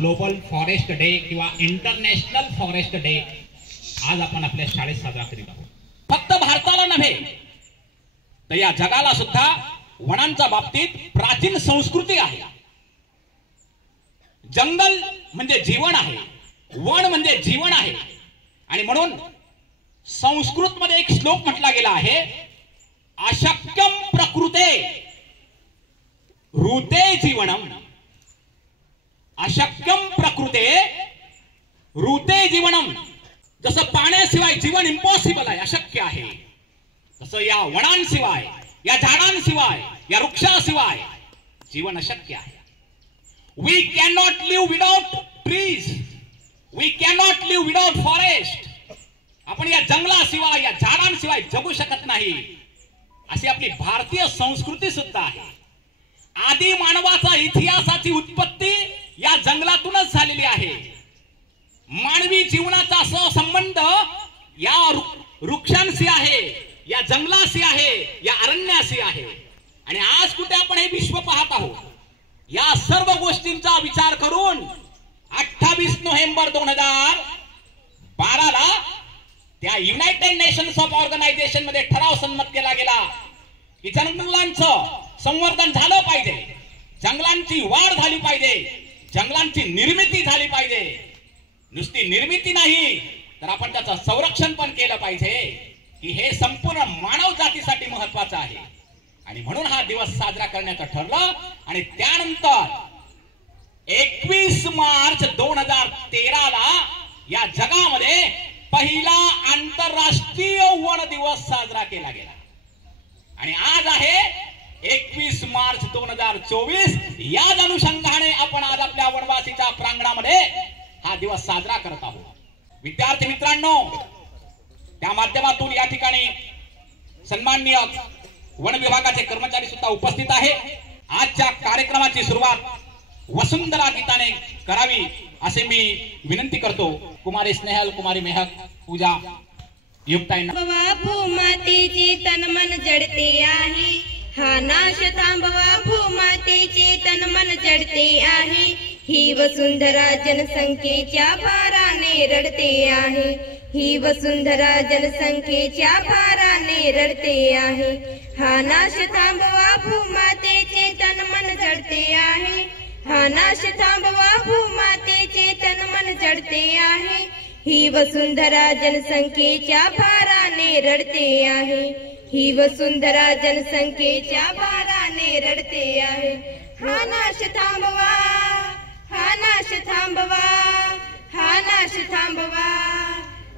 Global forest day किंवा international forest day आज आपण आपल्या शाळेत साजरा करीत आहोत। फक्त भारताला नव्हे तर या जगाला सुद्धा वनांच्या बाबतीत प्राचीन संस्कृती आहे। जंगल म्हणजे जीवन आहे, वन म्हणजे जीवन आहे। आणि म्हणून संस्कृत मध्ये एक श्लोक म्हटला गेला आहे, अशक्यम प्रकृते ऋते जीवनम। अशक्यम प्रकृते ऋते जीवनम। जसं पाण्याशिवाय जीवन इम्पॉसिबल आहे, अशक्य आहे, तसं या वनांशिवाय, या झाडांशिवाय, या वृक्षाशिवाय जीवन अशक्य आहे। We can not live without trees, we can not live without forest. आपण या जंगलाशिवाय, या झाडांशिवाय जगू शकत नाही, अशी आपली भारतीय संस्कृती सुद्धा आहे। आदी मानवाचा इतिहासाची उत्पत्ती या जंगलातूनच झालेली आहे। मानवी जीवनाचा संबंध या वृक्षांशी आहे, या जंगलाशी आहे, या अरण्याशी आहे। आणि आज कुठे आपण हे विश्व पाहत आहोत, या सर्व गोष्टींचा विचार करून 28 नोव्हेंबर 2012 ला त्या युनायटेड नेशन्स ऑफ ऑर्गनायझेशन मध्ये ठराव संमत केला गेला की जंगलांचं संवर्धन झालं पाहिजे, जंगलांची वाढ झाली पाहिजे, जंगलांची निर्मिती झाली पाहिजे। नुसती निर्मिती नाही तर आपण त्याचं संरक्षण पण केलं पाहिजे, की हे संपूर्ण मानव जातीसाठी महत्वाचं आहे। आणि म्हणून हा दिवस साजरा करण्याचं ठरलं। आणि त्यानंतर 21 मार्च 2013 ला या जगामध्ये पहिला आंतरराष्ट्रीय वन दिवस साजरा केला गेला। आणि आज आहे 21 मार्च 2024। याच अनुषंगाने आपण आज आपल्या वनवासीच्या प्रांगणामध्ये हा दिवस साजरा करत आहोत। विद्यार्थी मित्रांनो, त्या माध्यमातून या ठिकाणी सन्माननीय वन विभागाचे कर्मचारी सुद्धा उपस्थित आहे। आजच्या कार्यक्रमाची सुरुवात वसुंधरा गीताने करावी असे मी विनंती करतो। कुमारी स्नेहल, कुमारी मेहक, पूजा युक्ताईंना। भूमातेचे तन मन जडते आहे, हा नाश थांबवा भूमातेचे तन मन जडते आहे। ही वसुंधरा जनसंख्येच्या भाराने रडते आहे, ही वसुंधरा जनसंख्येच्या भाराने रडते आहे। हा नाश थांबवा भूमातेचे तन मन जडते आहे, हा नाश थांबवा भूमातेचे तन मन जडते आहे। ही वसुंधरा जनसंख्येच्या भाराने रडते आहे, ही वसुंधरा जनसंख्येच्या भाराने रडते आहे। हा नाश थांबवा, हा नाश थांबवा, हा नाश थांबवा।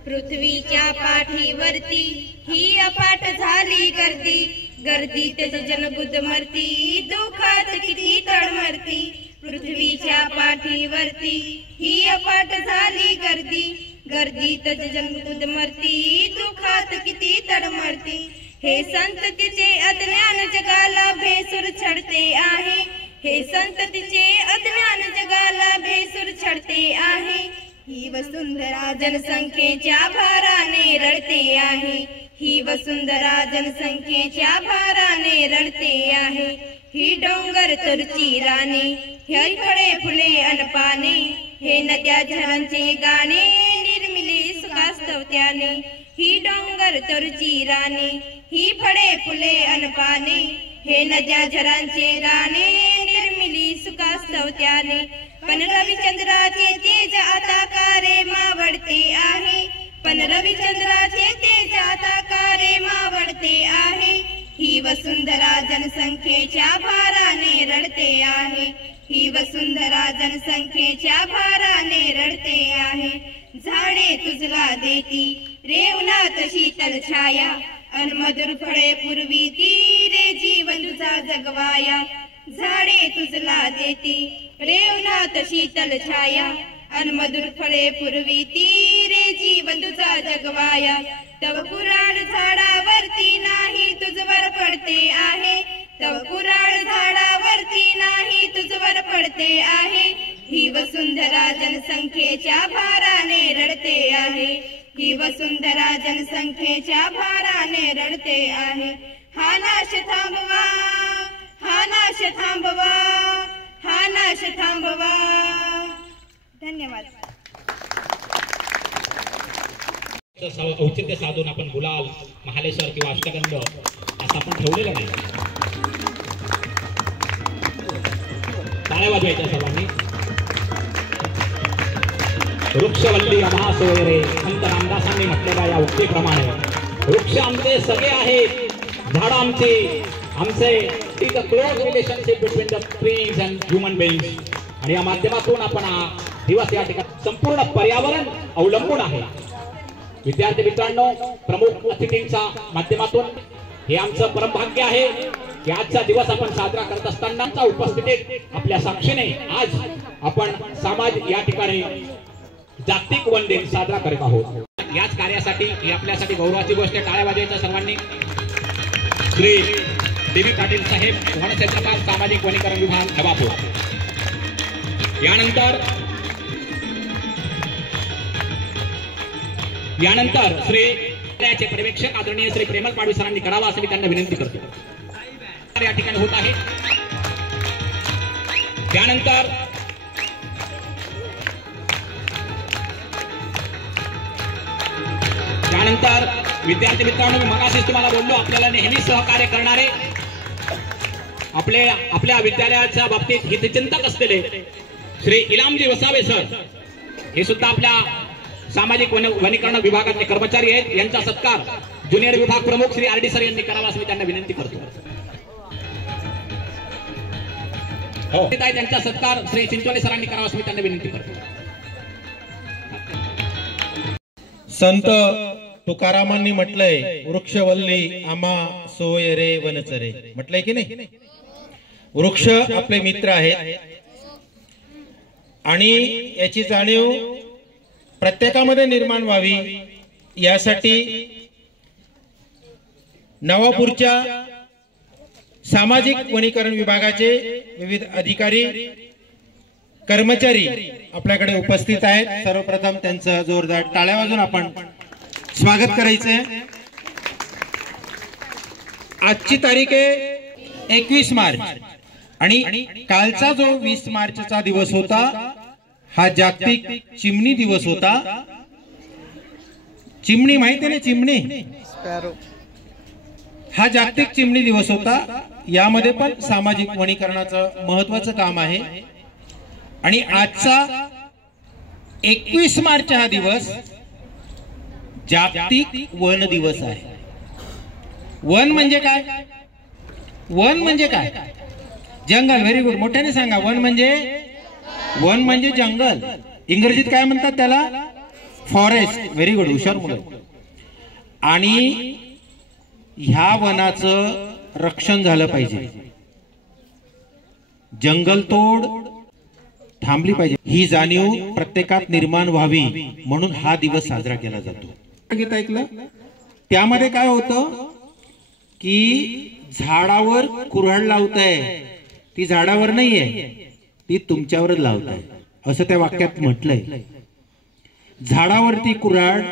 पृथ्वीच्या पाठीवरती ही अफाट झाली गर्दी, गर्दीत जनगुद मरती, दुःखात किती तळमरती। पृथ्वीच्या पाठीवरती ही अफाट झाली गर्दी, गर्दीत जनगुद मरती, दुःखात किती तळमरती। हे संततीचे अज्ञान जगाला भेसूर छडते आहे, हे संततीचे अज्ञान जगाला भेसूर छडते आहे। ही वसुंधरा जनसंख्येच्या भाराने रडते आहे, ही वसुंधरा जनसंख्येच्या भाराने रडते आहे। ही डोंगर तरुची राने, हे फळे फुले अनपाने, हे नद्या झरांचे गाणे निर्मिली सुखास्तवत्याने। ही डोंगर तरुची राने, ही फळे फुले अनपाने, हे नद्या झरांचे गाणे निर्मिली सुखास्तवत्याने। पण रविचंद्राचे तेज आता कारे मावळते आहे, पण रविचंद्राचे तेज आता कारे मावळते आहे। ही वसुंधरा जनसंख्येच्या भाराने रडते आहे, ही वसुंधरा जनसंख्येच्या भाराने रडते आहे। झाडे तुझला देती रे उन्हात शीतल छाया, अन मधुर फळे पुरवीती रे जीवन तुझा जगवाया। झाडे तुझला देती रे उन्हात शीतल छाया, अन मधुर फळे पुरवीती रे जीवन तुझा जगवाया। तव कुराड झाडावरती नाही तुझवर पडते आहे, तव कुराड झाडावरती नाही तुझवर पडते आहे। ही वसुंधरा जनसंख्येच्या भाराने रडते आहे, ही वसुंधरा जनसंख्येच्या भाराने रडते आहे। हा नाश थांबवा, हा नाश थांबवा, हा नाश थांबवा। धन्यवाद. औचित्य साधून आपण गुलाल, महालेश्वर किंवा अष्टगंध असं आपण ठेवलेलं नाही. टाळ्या वाजवायच्या सर्वांनी. वृक्षवल्ली आम्हा सोय रे, संत रामदासांनी म्हटलेल्या या उक्तीप्रमाणे वृक्ष आमचे सगळे आहेत, झाड आमचे is a close relationship between the trees and human beings. आणि या माध्यमातून आपण हा दिवस या ठिकाणी संपूर्ण पर्यावरण अवलंबून आहे. विद्यार्थी मित्रांनो, प्रमुख अतिथींच्या माध्यमातून हे आमचं परमभाग्य आहे की आजचा दिवस आपण साजरा करत असतानाच्या उपस्थितीत आपल्या साक्षीने आज आपण समाज या ठिकाणी जागतिक वन दिन साजरा करत आहोत. याच कार्यासाठी ही आपल्यासाठी गौरवाची गोष्ट आहे. टाळ्या वाजवायच्या सर्वांनी. श्री डी.बी. पाटील साहेब, वनक्षेत्रपाल, सामाजिक वनीकरण विभाग, नवापूर. यानंतर श्री पर्यवेक्षक आदरणीय श्री प्रेमल पाडवी सरांनी करावा असं मी त्यांना विनंती करतो. या ठिकाणी होत आहे. त्यानंतर विद्यार्थी मित्रांनो, मी मगाशीच तुम्हाला बोललो, आपल्याला नेहमी सहकार्य करणारे आपल्या विद्यालयाच्या बाबतीत हितचिंतक असलेले श्री इलामजी वसावे सर, हे सुद्धा आपल्या सामाजिक वनीकरण विभागातले कर्मचारी आहेत. यांचा सत्कार ज्युनियर विभाग प्रमुख श्री आर.डी. सर यांनी करावा असं मी त्यांना विनंती करतो. त्यांचा सत्कार श्री चिंचोले सरांनी करावा असं मी त्यांना विनंती करतो. संत तुकारामांनी म्हटलंय, वृक्षवल्ली आम्हा सोय रे वनचरे. म्हटलंय की नाही? वृक्ष आपले मित्र आहेत आणि याची जाणीव प्रत्येकामध्ये निर्माण व्हावी यासाठी नवापूरच्या सामाजिक वनीकरण विभागाचे विविध अधिकारी, कर्मचारी आपल्याकडे उपस्थित आहेत. सर्वप्रथम त्यांचं जोरदार टाळ्या वाजून आपण स्वागत करायचंय. आजची तारीख आहे 21 मार्च आणि कालचा जो 20 मार्चचा दिवस होता हा जागतिक चिमणी दिवस होता. चिमणी माहिती ना, चिमणी, हा जागतिक चिमणी दिवस होता. यामध्ये पण सामाजिक वनीकरणाचं महत्वाचं काम आहे. आणि आजचा 21 मार्च हा दिवस जागतिक वन दिवस आहे. वन म्हणजे काय? वन म्हणजे काय? जंगल. व्हेरी गुड, मोठ्याने सांगा. वन म्हणजे जंगल. इंग्रजीत काय म्हणतात त्याला? फॉरेस्ट. व्हेरी गुड, हुशार मुलं. आणि ह्या वनाचं रक्षण झालं पाहिजे. जंगलतोड थांबली पाहिजे, ही जाणीव प्रत्येकात निर्माण व्हावी म्हणून हा दिवस साजरा केला जातो. ऐकलं? त्यामध्ये काय होतं की झाडावर कुऱ्हाड लावताय, ती झाडावर नाहीये, ती तुमच्यावरच लावताय असं त्या वाक्यात म्हटलंय. झाडावरती कुऱ्हाड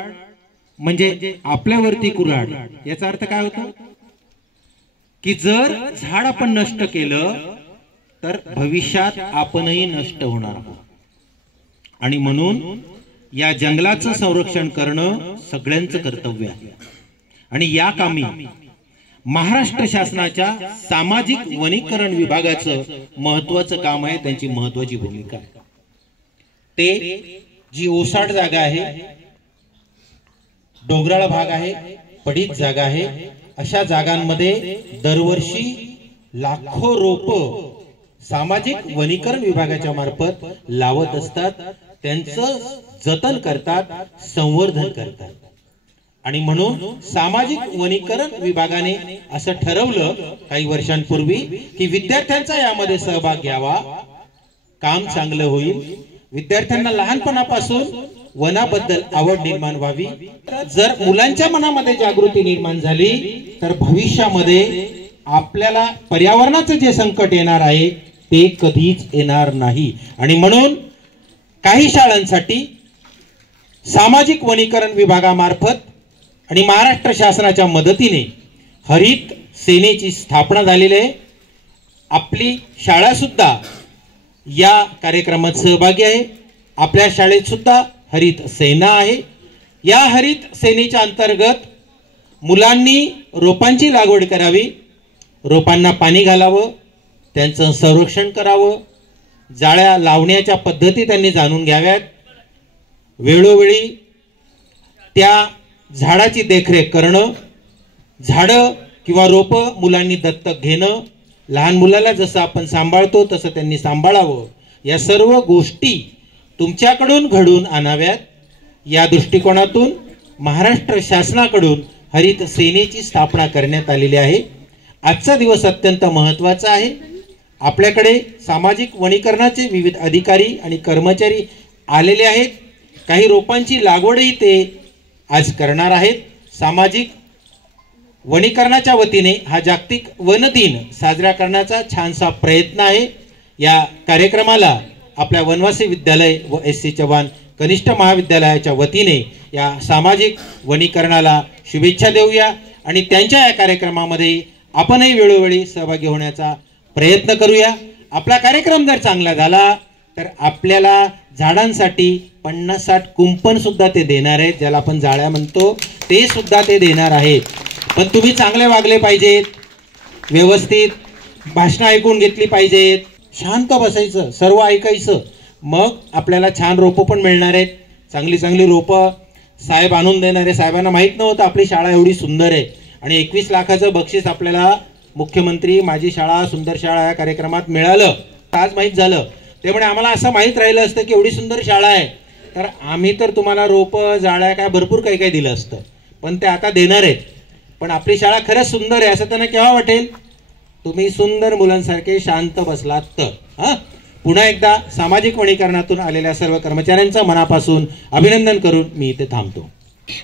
म्हणजे आपल्यावरती कुऱ्हाड. याचा अर्थ काय होतो की जर झाड आपण नष्ट केलं तर भविष्यात आपणही नष्ट होणार आहोत. आणि म्हणून या जंगलाचं संरक्षण करणं सगळ्यांचं कर्तव्य आहे. आणि या कामी महाराष्ट्र शासनाच्या सामाजिक वनीकरण विभागाचं महत्वाचं काम आहे, त्यांची महत्वाची भूमिका आहे. ते जी ओसाड जागा आहे, डोंगराळ भाग आहे, पडीत जागा आहे, अशा जागांमध्ये दरवर्षी लाखो रोप सामाजिक वनीकरण विभागाच्या मार्फत लावत असतात. त्यांचं जतन करतात, संवर्धन करतात. आणि म्हणून सामाजिक वनीकरण विभागाने असं ठरवलं काही वर्षांपूर्वी की विद्यार्थ्यांचा यामध्ये सहभाग घ्यावा, काम चांगलं होईल. विद्यार्थ्यांना लहानपणापासून वनाबद्दल आवड निर्माण व्हावी. जर मुलांच्या मनामध्ये जागृती निर्माण झाली तर भविष्यामध्ये आपल्याला पर्यावरणाचं जे संकट येणार आहे ते कधीच येणार नाही. आणि म्हणून काही शाळांसाठी सामाजिक वनीकरण विभागामार्फत आणि महाराष्ट्र शासनाच्या मदतीने हरित सेनेची स्थापना झालेली आहे. आपली शाळा सुद्धा या कार्यक्रमात सहभागी आहे. आपल्या शाळेत सुद्धा हरित सेना आहे. या हरित सेनेच्या अंतर्गत मुलांनी रोपांची लागवड करावी, रोपांना पाणी घालावं, त्यांचं संरक्षण करावं, जाळ्या लावण्याच्या पद्धती त्यांनी जाणून घ्याव्यात, वेळोवेळी त्या झाडाची देखरेख करणं, झाडं किंवा रोपं मुलांनी दत्तक घेणं, लहान मुलाला जसं आपण सांभाळतो तसं त्यांनी सांभाळावं, या सर्व गोष्टी तुमच्याकडून घडून आणाव्यात. या दृष्टिकोनातून महाराष्ट्र शासनाकडून हरित सेनेची स्थापना करण्यात आलेली आहे. आजचा दिवस अत्यंत महत्त्वाचा आहे. आपल्याकडे सामाजिक वनीकरणाचे विविध अधिकारी आणि कर्मचारी आलेले आहेत. काही रोपांची लागवडही ते आज करणार आहेत. सामाजिक वनीकरणाच्या वतीने हा जागतिक वन दिन साजरा करण्याचा छानसा प्रयत्न आहे. या कार्यक्रमाला आपल्या वनवासी विद्यालय व SC चव्हाण कनिष्ठ महाविद्यालयाच्या वतीने या सामाजिक वनीकरणाला शुभेच्छा देऊया आणि त्यांच्या या कार्यक्रमामध्ये आपणही वेळोवेळी सहभागी होण्याचा प्रयत्न करूया. आपला कार्यक्रम जर चांगला झाला तर आपल्याला झाडांसाठी 50-60 कुंपण सुद्धा ते देणार आहेत, ज्याला आपण जाळ्या म्हणतो, ते सुद्धा ते देणार आहेत. पण तुम्ही चांगले वागले पाहिजेत, व्यवस्थित भाषणं ऐकून घेतली पाहिजेत, शांत बसायचं, सर्व ऐकायचं, मग आपल्याला छान रोपं पण मिळणार आहेत. चांगली चांगली रोपं साहेब आणून देणार आहे. साहेबांना माहीत नव्हतं आपली शाळा एवढी सुंदर आहे आणि 21 लाखाचं बक्षीस आपल्याला मुख्यमंत्री माझी शाळा सुंदर शाळा या कार्यक्रमात मिळालं. आज माहीत झालं. ते म्हणे आम्हाला असं माहीत राहिलं असतं की एवढी सुंदर शाळा आहे तर आम्ही तर तुम्हाला रोपं जाळ्या काय भरपूर काही काही दिलं असतं, पण ते आता देणार आहेत. पण आपली शाळा खरंच सुंदर आहे असं त्यांना केव्हा वाटेल? तुम्ही सुंदर मुलांसारखे शांत बसलात तर. पुन्हा एकदा सामाजिक वनीकरणातून आलेल्या सर्व कर्मचाऱ्यांचं मनापासून अभिनंदन करून मी इथे थांबतो.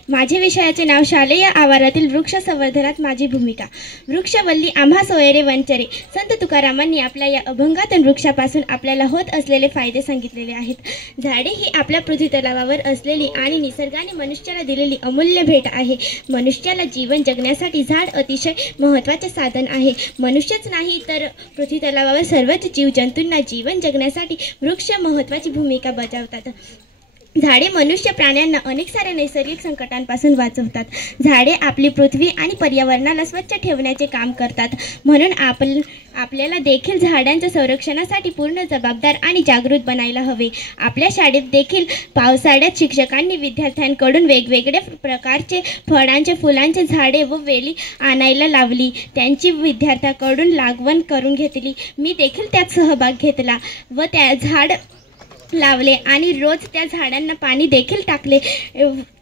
माझे विषयाचे नाव शालेय आवारातील वृक्ष संवर्धनात माझी भूमिका. वृक्षवल्ली आम्हा सोयरे वंचरे. संत तुकारामांनी आपल्या या अभंगातून वृक्षापासून आपल्याला होत असलेले फायदे सांगितलेले आहेत. झाडे ही आपल्या पृथ्वीतलावावर असलेली आणि निसर्गाने मनुष्याला दिलेली अमूल्य भेट आहे. मनुष्याला जीवन जगण्यासाठी झाड अतिशय महत्त्वाचे साधन आहे. मनुष्यच नाही तर पृथ्वीतलावावर सर्वच जीवजंतूंना जीवन जगण्यासाठी वृक्ष महत्त्वाची भूमिका बजावतात. झाडे मनुष्य प्राण्यांना अनेक साऱ्या नैसर्गिक संकटांपासून वाचवतात. झाडे आपली पृथ्वी आणि पर्यावरणाला स्वच्छ ठेवण्याचे काम करतात. म्हणून आपल्याला देखील झाडांच्या संरक्षणासाठी पूर्ण जबाबदार आणि जागृत बनायला हवे. आपल्या शाळेत देखील पावसाळ्यात शिक्षकांनी विद्यार्थ्यांकडून वेगवेगळ्या प्रकारचे फळांचे फुलांचे झाडे व वेली आणायला लावली. त्यांची विद्यार्थ्यांकडून लागवड करून घेतली. मी देखील त्यात सहभाग घेतला व त्या झाड लावले आणि रोज त्या झाडांना पाणी देखील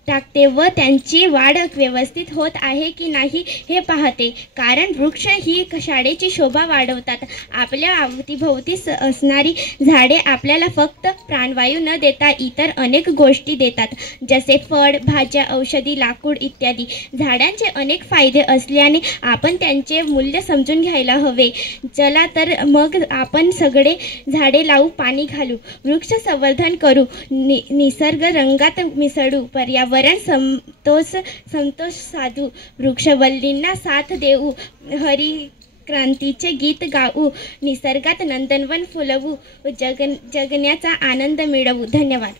टाकते व त्यांची वाढ व्यवस्थित होत आहे की नाही हे पाहते. कारण वृक्ष ही शाळेची शोभा वाढवतात. आपल्या अवतीभोवती असणारी झाडे आपल्याला फक्त प्राणवायू न देता इतर अनेक गोष्टी देतात, जसे फळ, भाज्या, औषधी, लाकूड इत्यादी. झाडांचे अनेक फायदे असल्याने आपण त्यांचे मूल्य समजून घ्यायला हवे. चला तर मग आपण सगळे झाडे लावू, पाणी घालू, वृक्ष संवर्धन करू, निसर्ग रंगात मिसळू, पर्यावरण संतोष साधू, वृक्षवल्लींना साथ देऊ, हरिक्रांतीचे गीत गाऊ, निसर्गात नंदनवन फुलवू, जगण्याचा आनंद मिळवू. धन्यवाद.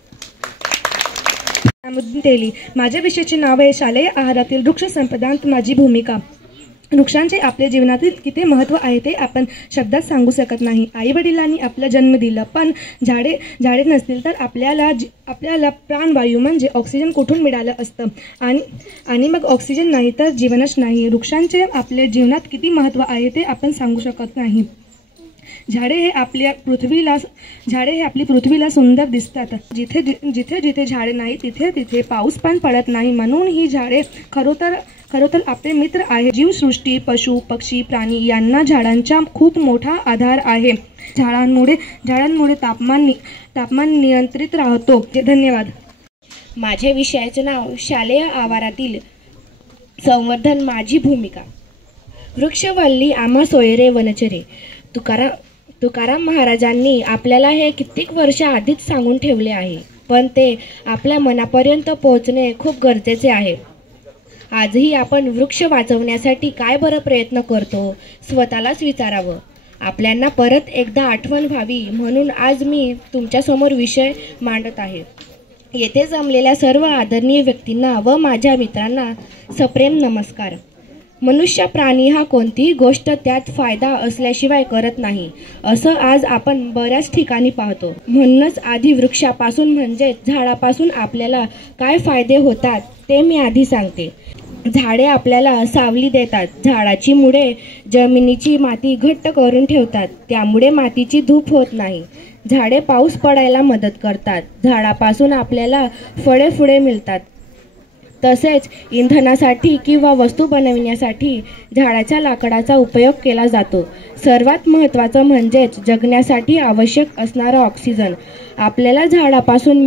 माझ्या विषयाचे नाव आहे शालेय आहारातील वृक्ष संपदांत माझी भूमिका. वृक्षांचे आपल्या जीवनातील किती महत्त्व आहे ते आपण शब्दात सांगू शकत नाही. आईवडिलांनी आपला जन्म दिला, पण झाडे नसतील तर आपल्याला प्राणवायू म्हणजे ऑक्सिजन कुठून मिळालं असतं? आणि मग ऑक्सिजन नाही तर जीवनच नाही. वृक्षांचे आपल्या जीवनात किती महत्त्व आहे ते आपण सांगू शकत नाही. झाडे हे आपली पृथ्वीला सुंदर दिसतात. जिथे झाडे नाही तिथे पाऊस पण पडत नाही. म्हणून ही झाडे खरोतर आपले मित्र आहे. जीवसृष्टी, पशु, पक्षी, प्राणी यांना झाडांचा खूप मोठा आधार आहे. झाडांमुळे तापमान नियंत्रित राहतो. धन्यवाद. माझ्या विषयाचे नाव शालेय आवारातील संवर्धन माझी भूमिका. वृक्षवल्ली आम्हा सोयरे वनचरे. तुकाराम महाराजांनी आपल्याला हे कित्येक वर्ष आधीच सांगून ठेवले आहे, पण ते आपल्या मनापर्यंत पोहोचणे खूप गरजेचे आहे. आजही आपण वृक्ष वाचवण्यासाठी काय बरं प्रयत्न करतो? स्वतःलाच विचारावं. आपल्यांना परत एकदा आठवण व्हावी म्हणून आज मी तुमच्यासमोर विषय मांडत आहे. येथे जमलेल्या सर्व आदरणीय व्यक्तींना व माझ्या मित्रांना सप्रेम नमस्कार. मनुष्य प्राणी हा कोणतीही गोष्ट त्यात फायदा असल्याशिवाय करत नाही, असं आज आपण बऱ्याच ठिकाणी पाहतो. म्हणूनच आधी वृक्षापासून म्हणजेच झाडापासून आपल्याला काय फायदे होतात ते मी आधी सांगते. झाडे आपल्याला सावली देतात. झाडाची मुळे जमिनीची माती घट्ट करून ठेवतात, त्यामुळे मातीची धूप होत नाही. झाडे पाऊस पडायला मदत करतात. झाडापासून आपल्याला फळे फुले मिळतात. तसेच इंधनासाठी किंवा वस्तू बनविण्यासाठी झाडाच्या लाकडाचा उपयोग केला जातो. सर्वात महत्त्वाचं म्हणजेच जगण्यासाठी आवश्यक असणारा ऑक्सिजन आपल्याला झाडापासून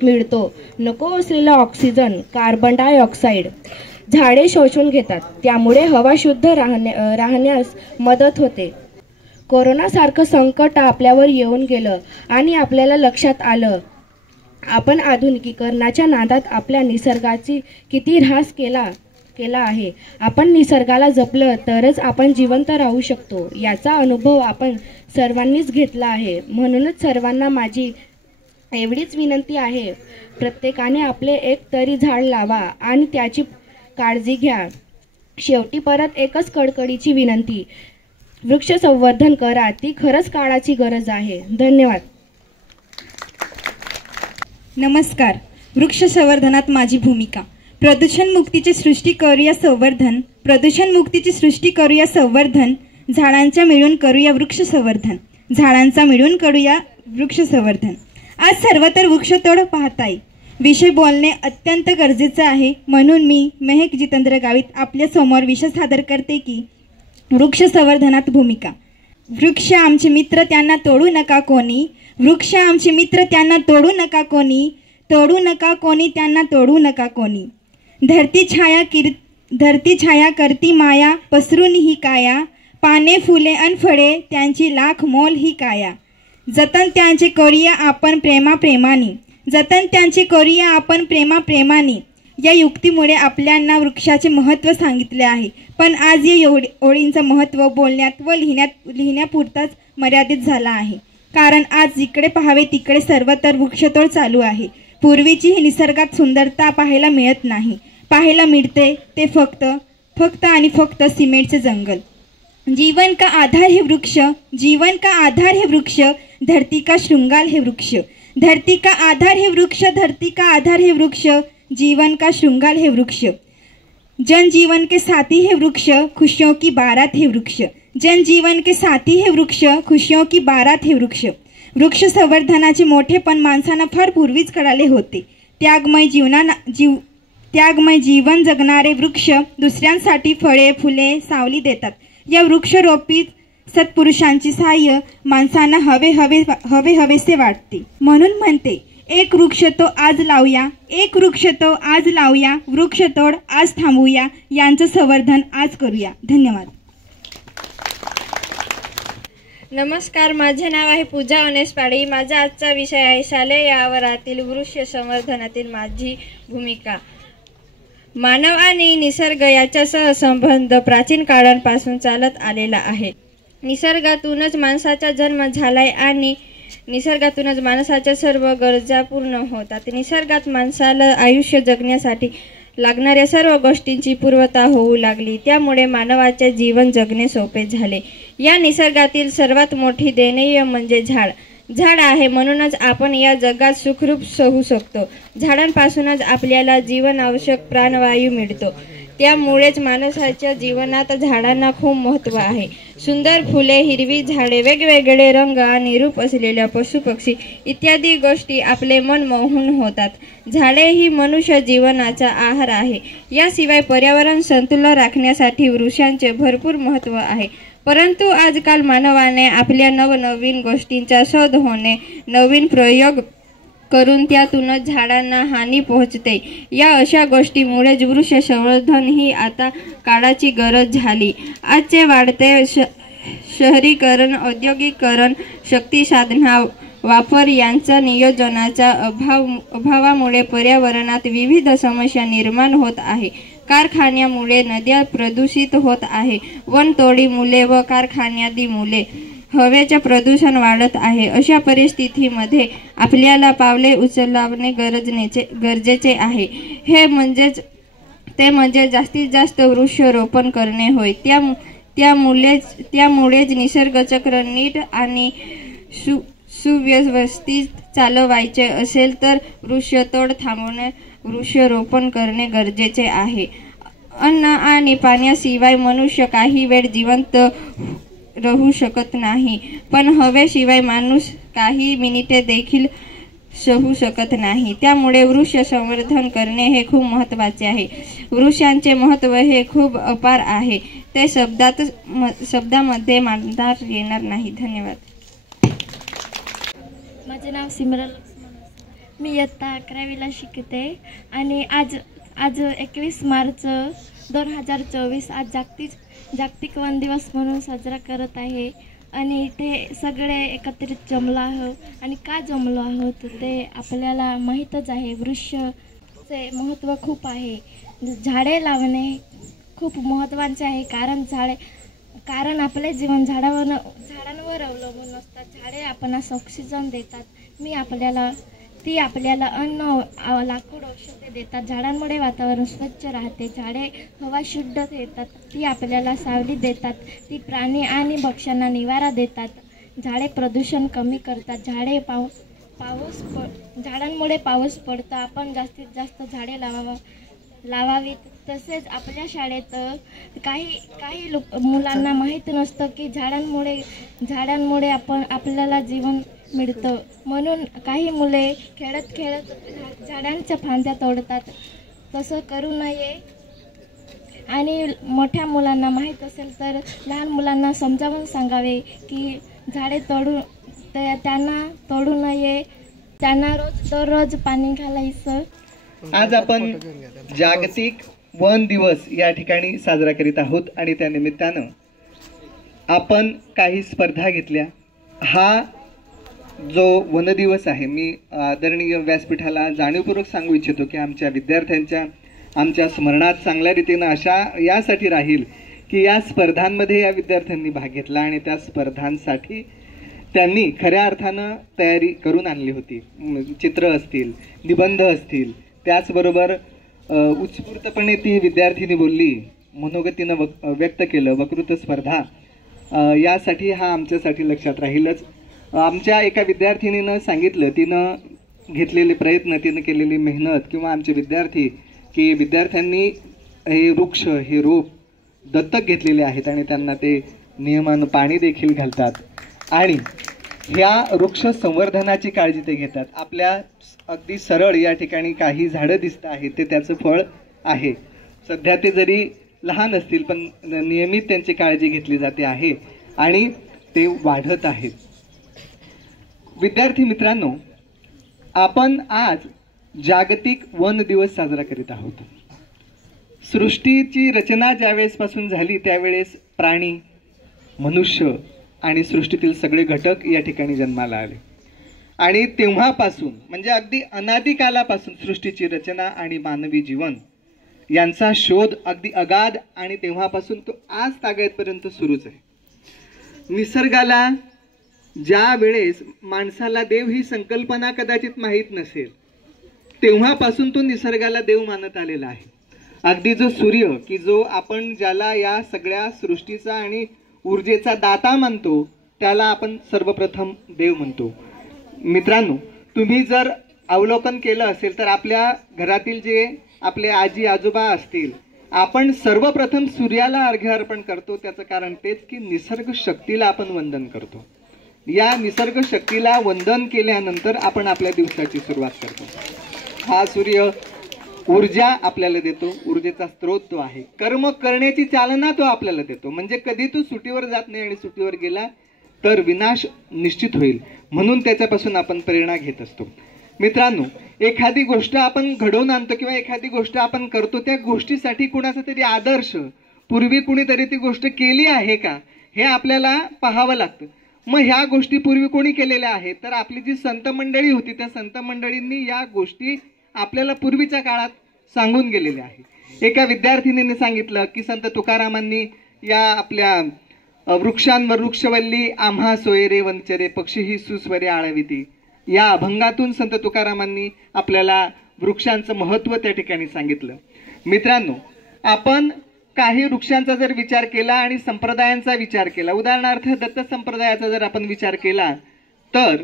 मिळतो. नको असलेला ऑक्सिजन कार्बन डायऑक्साईड झाडे शोषून घेतात, त्यामुळे हवा शुद्ध राहण्यास मदत होते. कोरोनासारखं संकट आपल्यावर येऊन गेलं आणि आपल्याला लक्षात आलं आपण आधुनिकीकरणाच्या नादात आपल्या निसर्गाची किती ऱ्हास केला आहे. आपण निसर्गाला जपलं तरच आपण जिवंत राहू शकतो. याचा अनुभव आपण सर्वांनीच घेतला आहे. म्हणूनच सर्वांना माझी एवढीच विनंती आहे, प्रत्येकाने आपले एक तरी झाड लावा आणि त्याची काळजी घ्या. शेवटी परत एकच कडकडीची विनंती, वृक्ष संवर्धन करा, ती खरंच काळाची गरज आहे. धन्यवाद. नमस्कार. वृक्ष संवर्धनात माझी भूमिका. प्रदूषण मुक्तीची सृष्टी करूया संवर्धन. प्रदूषण मुक्तीची सृष्टी करूया संवर्धन. झाडांच्या मिळून करूया वृक्ष संवर्धन. झाडांचा मिळून करूया वृक्ष संवर्धन. आज सर्वत्र वृक्षतोड पाहताय. विषय बोलणे अत्यंत गरजेचं आहे. म्हणून मी मेहक जितेंद्र गावित आपल्या समोर विषय सादर करते की वृक्ष संवर्धनात भूमिका. वृक्ष आमचे मित्र, त्यांना तोडू नका कोणी. वृक्ष आमचे मित्र, त्यांना तोडू नका कोणी. तोडू नका कोणी, त्यांना तोडू नका कोणी. धरती छाया करती माया, पसरून ही काया. पाने फुले अन फळे, त्यांची लाख मोल ही काया. जतन त्यांचे करूया आपण प्रेमाप्रेमाने. जतन त्यांचे करूया आपण प्रेमाप्रेमाने. या युक्तीमुळे आपल्यांना वृक्षाचे महत्त्व सांगितले आहे. पण आज या ओळींचं महत्त्व बोलण्यात व लिहिण्यापुरताच मर्यादित झाला आहे. कारण आज जिकडे पाहावे तिकडे सर्वत्र वृक्षतोड चालू आहे. पूर्वीची ही निसर्गात सुंदरता पाहायला मिळत नाही. पाहायला मिळते ते फक्त आणि फक्त सिमेंटचे जंगल. जीवन का आधार हे वृक्ष. जीवन का आधार हे वृक्ष. धरती का श्रृंगार हे वृक्ष. धरती का आधार हे वृक्ष. धरती का आधार हे वृक्ष. जीवन का श्रृंगार हे वृक्ष. जन जीवन के साथी हे वृक्ष. खुशियों की बारात हे वृक्ष. जन जीवन के साथी हे वृक्ष. खुशियों की बारात हे वृक्ष. वृक्ष संवर्धनाचे मोठेपण माणसांना फार पूर्वीच कळाले होते. त्यागमय जीवन जगणारे वृक्ष दुसऱ्यांसाठी फळे फुले सावली देतात. या वृक्षरोपीत सत्पुरुषांची सहाय्य माणसांना हवेसे वाटते. म्हणून म्हणते, एक वृक्ष तो आज लावूया. एक वृक्ष तो आज लावूया. वृक्षतोड आज थांबवूया. यांचं संवर्धन आज करूया. धन्यवाद. नमस्कार. माझे नाव आहे पूजा अनेस पाडी. माझा आजचा विषय आहे शालेय आवारातील वृक्ष संवर्धनातील माझी भूमिका. मानव आणि निसर्ग याचा सहसंबंध प्राचीन काळापासून चालत आलेला आहे. निसर्गातूनच माणसाचा जन्म झालाय आणि निसर्गातूनच माणसाच्या सर्व गरजा पूर्ण होतात. निसर्गात माणसाला आयुष्य जगण्यासाठी लागणाऱ्या सर्व गोष्टींची पूर्तता होऊ लागली. त्यामुळे मानवाचे जीवन जगणे सोपे झाले. या निसर्गातील सर्वात मोठी देणगी म्हणजे झाड. झाड आहे म्हणूनच आपण या जगात सुखरूप राहू शकतो. झाडांपासूनच आपल्याला जीवन आवश्यक प्राणवायू मिळतो. त्यामुळेच माणसाच्या जीवनात झाडांना खूप महत्त्व आहे. सुंदर फुले, हिरवी झाडे, वेगवेगळे रंग आणि रूप असलेल्या पशुपक्षी इत्यादी गोष्टी आपले मन मोहून होतात. झाडे ही मनुष्य जीवनाचा आहार आहे. याशिवाय पर्यावरण संतुलन राखण्यासाठी वृक्षांचे भरपूर महत्त्व आहे. परंतु आजकाल मानवाने आपल्या नवनवीन गोष्टींचा शोध होणे, नवीन प्रयोग करून त्यातूनच झाडांना हानी पोहोचते. या अशा गोष्टीमुळेच वृक्ष संवर्धन ही आता काळाची गरज झाली. आजचे वाढते शहरीकरण, औद्योगिकरण, शक्ती साधना वापर यांचा नियोजनाच्या अभावामुळे पर्यावरणात विविध समस्या निर्माण होत आहे. कारखान्यामुळे नद्या प्रदूषित होत आहे. वनतोडीमुळे व कारखान्यादीमुळे हवेचे प्रदूषण वाढत आहे. अशा परिस्थितीमध्ये आपल्याला पावले उचलणे गरजेचे आहे. ते म्हणजे जास्तीत जास्त वृक्षारोपण करणे होय. त्यामुळेच निसर्गचक्र नीट आणि सुव्यवस्थित चालवायचे असेल तर वृक्षतोड थांबवणे, वृक्षारोपण करणे गरजेचे आहे. अन्न आणि पाण्याशिवाय मनुष्य काही वेळ जिवंत राहू शकत नाही, पण हवेशिवाय माणूस काही मिनिटे देखील सहू शकत नाही. त्यामुळे वृक्ष संवर्धन करणे हे खूप महत्त्वाचे आहे. वृक्षांचे महत्त्व हे खूप अपार आहे. ते शब्दामध्ये मांडता येणार नाही. धन्यवाद. माझे नाव सिमरन. मी इयत्ता 11वीला शिकते आणि आज 21 मार्च 2024 आज जागतिक वन दिवस म्हणून साजरा करत आहे. आणि ते सगळे एकत्रित जमलो आहोत. आणि का जमलो आहोत ते आपल्याला माहीतच आहे. वृक्षाचे महत्त्व खूप आहे. झाडे लावणे खूप महत्त्वाचे आहे. कारण आपले जीवन झाडांवर अवलंबून असतात. झाडे आपणास ऑक्सिजन देतात. ती आपल्याला अन्न, लाकूड, औषधे देतात. झाडांमुळे वातावरण स्वच्छ राहते. झाडे हवा शुद्ध देतात. ती आपल्याला सावली देतात. ती प्राणी आणि पक्ष्यांना निवारा देतात. झाडे प्रदूषण कमी करतात. झाडांमुळे पाऊस पडतो. आपण जास्तीत जास्त झाडे लावावीत. तसेच आपल्या शाळेत काही मुलांना माहीत नसतं की झाडांमुळे आपल्याला जीवन मिळतं. म्हणून काही मुले खेळत झाडांच्या फांद्या तोडतात. तसं करू नये. आणि मोठ्या मुलांना माहीत असेल तर लहान मुलांना समजावून सांगावे की झाडे त्यांना तोडू नये. त्यांना दररोज पाणी घालायचं. आज आपण जागतिक वन दिवस या ठिकाणी साजरा करीत आहोत आणि त्या निमित्तानं आपण काही स्पर्धा घेतल्या. हा जो वन दिवस आहे, मी आदरणीय व्यासपीठाला जाणीवपूर्वक सांगू इच्छितो की आमच्या विद्यार्थ्यांच्या आमच्या स्मरणात चांगल्या रीतीनं यासाठी राहील की या स्पर्धांमध्ये या विद्यार्थ्यांनी भाग घेतला आणि त्या स्पर्धांसाठी त्यांनी खऱ्या अर्थानं तयारी करून आणली होती. चित्र असतील, निबंध असतील, त्याचबरोबर उत्स्फूर्तपणे ती विद्यार्थिनी बोलली, मनोगतीनं व्यक्त केलं. वक्तृत्व स्पर्धा यासाठी हा आमच्यासाठी लक्षात राहीलच. आमच्या एका विद्यार्थिनीनं सांगितलं, तिनं घेतलेले प्रयत्न, तिनं केलेली मेहनत किंवा आमचे विद्यार्थी की विद्यार्थ्यांनी हे वृक्ष, हे रोप दत्तक घेतलेले आहेत आणि त्यांना ते नियमानं पाणी देखील घालतात आणि ह्या वृक्ष संवर्धनाची काळजी ते घेतात. आपल्या अगदी सरळ या ठिकाणी काही झाडं दिसत आहेत, ते त्याचं फळ आहे. सध्या ते जरी लहान असतील पण नियमित त्यांची काळजी घेतली जाते आहे आणि ते वाढत आहेत. विद्यार्थी मित्रांनो, आपण आज जागतिक वन दिवस साजरा करीत आहोत. सृष्टीची रचना ज्यावेळेसपासून झाली त्यावेळेस प्राणी, मनुष्य आणि सृष्टीतील सगळे घटक या ठिकाणी जन्माला आले आणि तेव्हापासून म्हणजे अगदी अनादी कालापासून सृष्टीची रचना आणि मानवी जीवन यांचा शोध अगदी अगाध आणि तेव्हापासून तो आज तागेतपर्यंत सुरूच आहे. निसर्गाला ज्या वेळेस माणसाला देव ही संकल्पना कदाचित माहीत नसेल तेव्हापासून तो निसर्गाला देव मानत आलेला आहे. अगदी जो सूर्य की जो आपण ज्याला या सगळ्या सृष्टीचा आणि ऊर्जेचा दाता मानतो त्याला आपण सर्वप्रथम देव म्हणतो. मित्रांनो, तुम्ही जर अवलोकन केलं असेल तर आपल्या घरातील जे आपले आजी आजोबा असतील, आपण सर्वप्रथम सूर्याला अर्घ्य अर्पण करतो. त्याचं कारण तेच की निसर्ग शक्तीला आपण वंदन करतो. या निसर्ग शक्तीला वंदन केल्यानंतर आपण आपल्या दिवसाची सुरुवात करतो. हा सूर्य ऊर्जा आपल्याला देतो, ऊर्जेचा स्रोत तो आहे. कर्म करण्याची चालना तो आपल्याला देतो. म्हणजे कधी तो सुटीवर जात नाही आणि सुटीवर गेला तर विनाश निश्चित होईल, म्हणून त्याच्यापासून आपण प्रेरणा घेत असतो. मित्रांनो, एखादी गोष्ट आपण घडवून आणतो किंवा एखादी गोष्ट आपण करतो, त्या गोष्टीसाठी कुणाचा तरी आदर्श, पूर्वी कुणीतरी ती गोष्ट केली आहे का हे आपल्याला पाहावं लागतं. मग ह्या गोष्टी पूर्वी कोणी केलेल्या आहेत तर आपली जी संत मंडळी होती त्या संत मंडळींनी या गोष्टी आपल्याला पूर्वीच्या काळात सांगून गेलेल्या आहेत. एका विद्यार्थिनीने सांगितलं की संत तुकारामांनी या आपल्या वृक्षांवर वृक्षवल्ली आम्हा सोयरे वंचरे पक्षी सुस्वरे आळविती या अभंगातून संत तुकारामांनी आपल्याला वृक्षांचं महत्त्व त्या ठिकाणी सांगितलं. मित्रांनो, आपण काही वृक्षांचा जर विचार केला आणि संप्रदायांचा विचार केला, उदाहरणार्थ दत्त संप्रदायाचा जर आपण विचार केला तर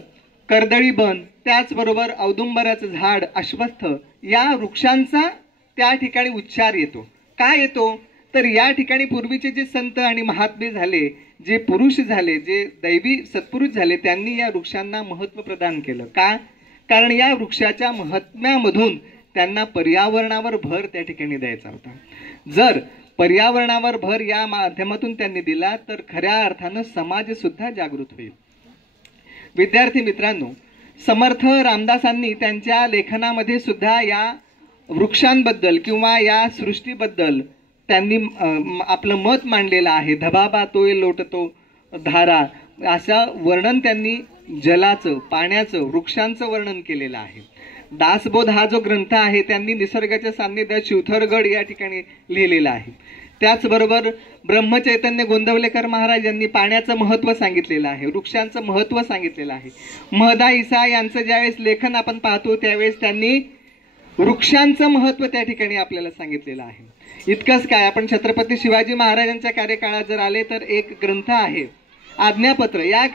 कर्दळी बन, त्याचबरोबर औदुंबराचं झाड, अश्वत्थ या वृक्षांचा त्या ठिकाणी उच्चार येतो. का येतो तर या ठिकाणी पूर्वीचे जे संत आणि महात्मे झाले, जे पुरुष झाले, जे दैवी सत्पुरुष झाले, त्यांनी या वृक्षांना महत्त्व प्रदान केलं. का? कारण या वृक्षाच्या महात्म्यामधून त्यांना पर्यावरणावर भर त्या ठिकाणी द्यायचा होता. जर पर्यावरणावर भर या माध्यमातून त्यांनी दिला तर खऱ्या अर्थानं समाज सुद्धा जागृत होईल. विद्यार्थी मित्रांनो, समर्थ रामदासांनी त्यांच्या लेखनामध्ये सुद्धा या वृक्षांबद्दल किंवा या सृष्टीबद्दल त्यांनी आपलं मत मांडलेलं आहे. धबाबा तोय लोटतो धारा, असं वर्णन त्यांनी जलाचं, पाण्याचं, वृक्षांचं वर्णन केलेलं आहे. दासबोध हा जो ग्रंथ आहे त्यांनी निसर्गाच्या सान्निध्यात शिवथरगड या ठिकाणी लिहिलेला आहे. त्याचबरोबर ब्रह्मचैतन्य गोंदवलेकर महाराज यांनी पाण्याचं महत्त्व सांगितलेलं आहे, वृक्षांचं महत्त्व सांगितलेलं आहे. महदा इसा यांचं ज्यावेळेस लेखन आपण पाहतो त्यावेळेस त्यांनी वृक्षांचं महत्त्व त्या ठिकाणी आपल्याला सांगितलेलं आहे. इतकंच काय, आपण छत्रपती शिवाजी महाराजांच्या कार्यकाळात जर आले तर एक ग्रंथ आहे आज्ञापत्र. या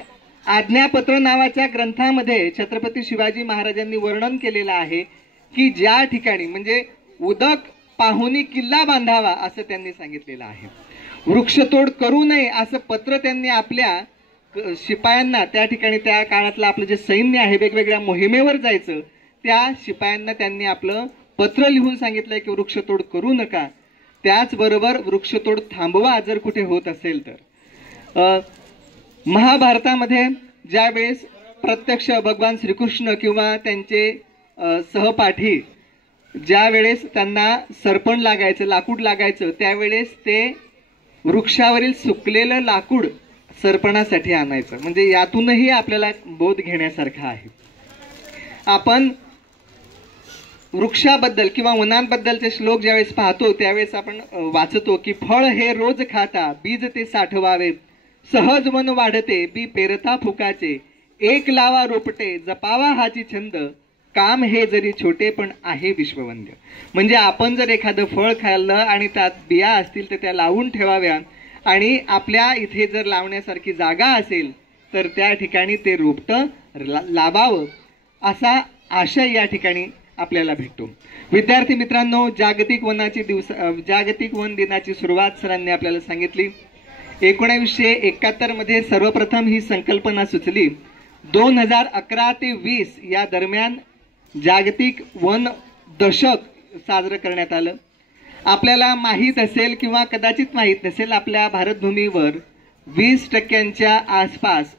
आज्ञापत्र नावाच्या ग्रंथामध्ये छत्रपती शिवाजी महाराजांनी वर्णन केलेलं आहे की ज्या ठिकाणी म्हणजे उदक पाहुनी किल्ला बांधावा असं त्यांनी सांगितलेलं आहे. वृक्षतोड करू नये असं पत्र त्यांनी आपल्या शिपायांना, त्या ठिकाणी त्या काळातलं आपलं जे सैन्य आहे वेगवेगळ्या मोहिमेवर जायचं त्या शिपायांना त्यांनी आपलं पत्र लिहून सांगितलंय की वृक्षतोड करू नका. त्याचबरोबर वृक्षतोड थांबवा जर कुठे होत असेल तर. महाभारतामध्ये ज्यावेळेस प्रत्यक्ष भगवान श्रीकृष्ण किंवा त्यांचे सहपाठी ज्या वेळेस त्यांना सरपण लागायचं, लाकूड लागायचं, त्यावेळेस ते वृक्षावरील सुकलेलं लाकूड सरपणासाठी आणायचं. म्हणजे यातूनही आपल्याला बोध घेण्यासारखा आहे. आपण वृक्षाबद्दल किंवा वनांबद्दलचे श्लोक ज्यावेळेस पाहतो त्यावेळेस आपण वाचतो की फळ हे रोज खाता, बीज ते साठवावे, सहज मन वाढते बी पेरता फुकाचे, एक लावा रोपटे जपावा हाची छंद, काम हे जरी छोटे पण आहे विश्ववंद्य. म्हणजे आपण जर एखादं फळ खाल्लं आणि त्यात बिया असतील तर त्या लावून ठेवाव्या आणि आपल्या इथे जर लावण्यासारखी जागा असेल तर त्या ठिकाणी ते रोपटं लावावं असा आशय या ठिकाणी आपल्याला भेटतो. विद्यार्थी मित्रांनो, जागतिक वन दिनाची सुरुवात सरांनी आपल्याला सांगितली. 1971 मध्ये सर्वप्रथम ही संकल्पना सुचली. 2011 ते 20 या दरम्यान जागतिक वन दशक साजरं करण्यात आलं. आपल्याला माहीत असेल किंवा कदाचित माहीत नसेल, आपल्या भारतभूमीवर 20% आसपास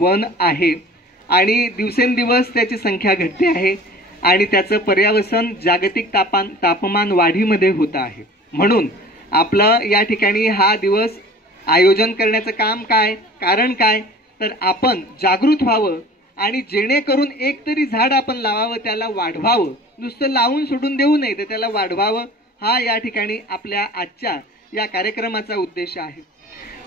वन आहे आणि दिवसेंदिवस त्याची संख्या घटते आहे आणि त्याचं पर्यावसन जागतिक तापमान वाढीमध्ये होत आहे. म्हणून आपलं या ठिकाणी हा दिवस आयोजन करण्याचं काम काय, कारण काय, तर आपण जागृत व्हावं आणि जेणेकरून एक तरी झाड आपण लावावं, त्याला वाढवावं. नुसतं लावून सोडून देऊ नये, तर त्याला वाढवावं. हा या ठिकाणी आपल्या आजच्या या कार्यक्रमाचा उद्देश आहे.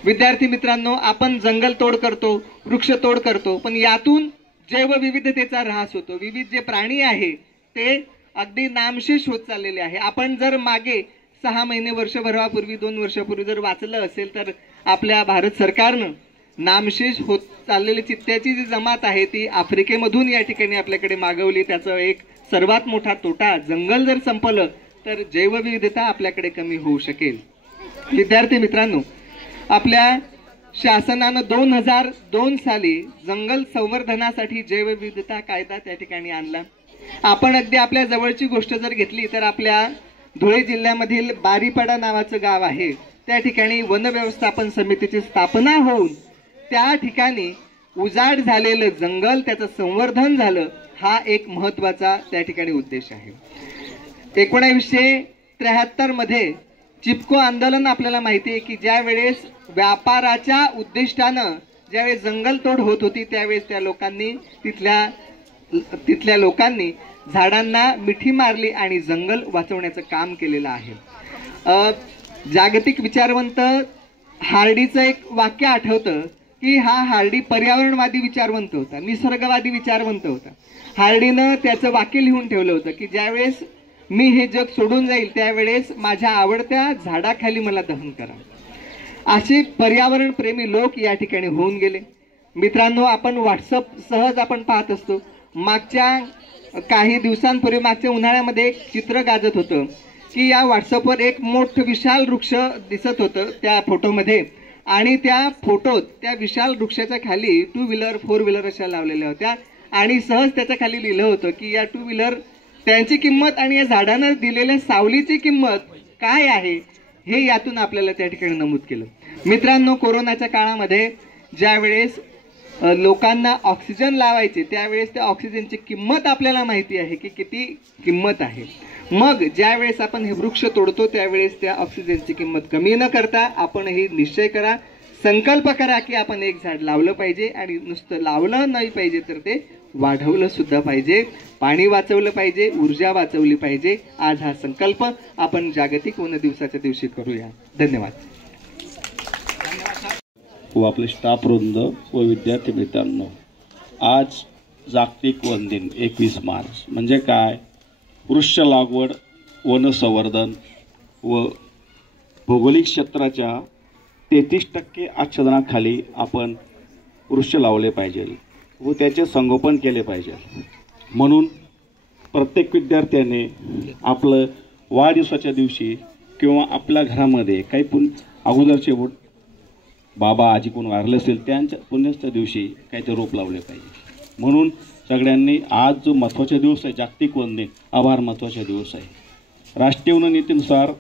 विद्यार्थी मित्रांनो, आपण जंगल तोड करतो, वृक्ष तोड करतो, पण यातून जैवविविधतेचा ऱ्हास होतो. विविध जे प्राणी आहे ते अगदी नामशेष होत चाललेले आहे. आपण जर मागे 6 महिने, वर्षभरापूर्वी, 2 वर्षापूर्वी जर वाचलं असेल तर आपल्या भारत सरकारनं नामशेष होत चाललेली चित्त्याची जी जमात आहे ती आफ्रिकेमधून या ठिकाणी आपल्याकडे मागवली. त्याचा एक सर्वात मोठा तोटा, जंगल जर संपलं तर जैवविविधता आपल्याकडे कमी होऊ शकेल. विद्यार्थी मित्रांनो, आपल्या शासनानं 2002 साली जंगल संवर्धनासाठी जैवविविधता कायदा त्या ठिकाणी आणला. आपण अगदी आपल्या जवळची गोष्ट जर घेतली तर आपल्या धुळे जिल्ह्यामधील बारीपाडा नावाचं गाव आहे, त्या ठिकाणी वन व्यवस्थापन समितीची स्थापना होऊन त्या ठिकाणी उजाड झालेलं जंगल, त्याचं संवर्धन झालं. हा एक महत्त्वाचा त्या ठिकाणी उद्देश आहे. 1973 मध्ये चिपको आंदोलन आपल्याला माहिती आहे की ज्या वेळेस व्यापाराच्या उद्दिष्टानं ज्यावेळेस जंगल तोड होत होती त्यावेळेस त्या लोकांनी तिथल्या लोकांनी झाडांना मिठी मारली आणि जंगल वाचवण्याचं काम केलेलं आहे. जागतिक विचारवंत हार्डीचं एक वाक्य आठवतं की हा हार्डी पर्यावरणवादी विचारवंत होता, निसर्गवादी विचारवंत होता. हार्डीनं त्याचं वाक्य लिहून ठेवलं होतं की ज्यावेळेस मी हे जग सोडून जाईल त्यावेळेस माझ्या आवडत्या झाडाखाली मला दहन करा. असे पर्यावरण प्रेमी लोक या ठिकाणी होऊन गेले. मित्रांनो, आपण व्हॉट्सअप सहज आपण पाहत असतो. मागच्या काही दिवसांपूर्वी मागच्या उन्हाळ्यामध्ये एक चित्र गाजत होतं की या व्हॉट्सअपवर एक मोठं विशाल वृक्ष दिसत होतं त्या फोटोमध्ये, आणि त्या फोटोत त्या विशाल वृक्षाच्या खाली 2 व्हीलर 4 व्हीलर अशा लावलेल्या होत्या आणि सहज त्याच्या खाली लिहिलं होतं की या 2 व्हीलर त्यांची किंमत आणि या झाडानं दिलेल्या सावलीची किंमत काय आहे हे यातून आपल्याला त्या ठिकाणी नमूद केलं. मित्रांनो, कोरोनाच्या काळामध्ये ज्या वेळेस लोकांना ऑक्सिजन लावायचे त्यावेळेस त्या ऑक्सिजनची किंमत आपल्याला माहिती आहे की किती किंमत आहे. मग ज्या वेळेस आपण हे वृक्ष तोडतो त्यावेळेस त्या ऑक्सिजनची किंमत कमी न करता आपण ही निश्चय करा, संकल्प करा की आपण एक झाड लावलं पाहिजे, आणि नुसतं लावलं नाही पाहिजे तर ते वाढवलं सुद्धा पाहिजे, पाणी वाचवलं पाहिजे, ऊर्जा वाचवली पाहिजे. आज हा संकल्प आपण जागतिक वन दिवसाच्या दिवशी करूया. धन्यवाद. व आपले स्टाफ वृंद व विद्यार्थी मित्रांनो, आज जागतिक वन दिन 21 मार्च म्हणजे काय? वृक्ष लागवड, वन संवर्धन व भौगोलिक क्षेत्राच्या 33% आच्छादनाखाली आपण वृक्ष लावले पाहिजे व त्याचे संगोपन केले पाहिजे. म्हणून प्रत्येक विद्यार्थ्याने आपलं वाढदिवसाच्या दिवशी किंवा आपल्या घरामध्ये काही अगोदरचे बाबा आजी कोण वारले असेल त्यांच्या पुण्याच्या दिवशी काहीतरी रोप लावले पाहिजे. म्हणून सगळ्यांनी आज जो महत्त्वाचा दिवस आहे जागतिक वन दिन, आभार महत्त्वाचा दिवस आहे. राष्ट्रीय वन नीतीनुसार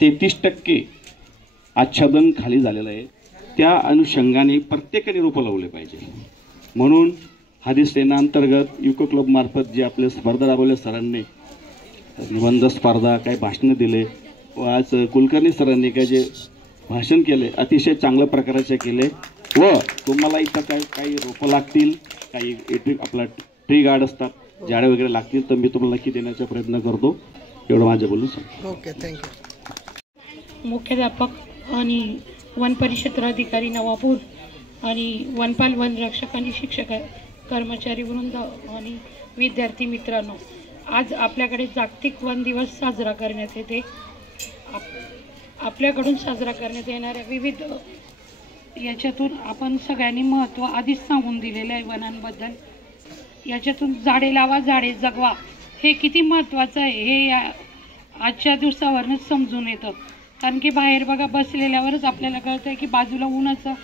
33% आच्छादन खाली झालेलं आहे, त्या अनुषंगाने प्रत्येकाने रोपं लावले पाहिजे. म्हणून हदीस सेनांतर्गत युको क्लबमार्फत जे आपले स्पर्धा राबवल्या सरांनी, निबंध स्पर्धा, काही भाषणं दिले व आज कुलकर्णी सरांनी काही जे भाषण केले अतिशय चांगल्या प्रकारचे केले. व तुम्हाला इथं काही रोपं लागतील, काही आपला ट्री गार्ड असतात, झाडे वगैरे लागतील तर मी तुम्हाला नक्की देण्याचा प्रयत्न करतो. एवढं माझं बोलून सांग. Okay, thank you. मुख्याध्यापक आणि वन परिक्षेत्र अधिकारी नवापूर आणि वनपाल, वनरक्षक आणि शिक्षक कर्मचारी वृंद आणि विद्यार्थी मित्रांनो, आज आपल्याकडे जागतिक वन दिवस साजरा करण्यात येते. आपल्याकडून साजरा करण्यात येणाऱ्या विविध याच्यातून आपण सगळ्यांनी महत्त्व आधीच सांगून दिलेलं आहे वनांबद्दल. याच्यातून झाडे लावा, झाडे जगवा हे किती महत्त्वाचं आहे हे आजच्या दिवसावरच समजून येतं. कारण की बाहेर बघा बसलेल्यावरच आपल्याला कळतं आहे की बाजूला उन्हाचा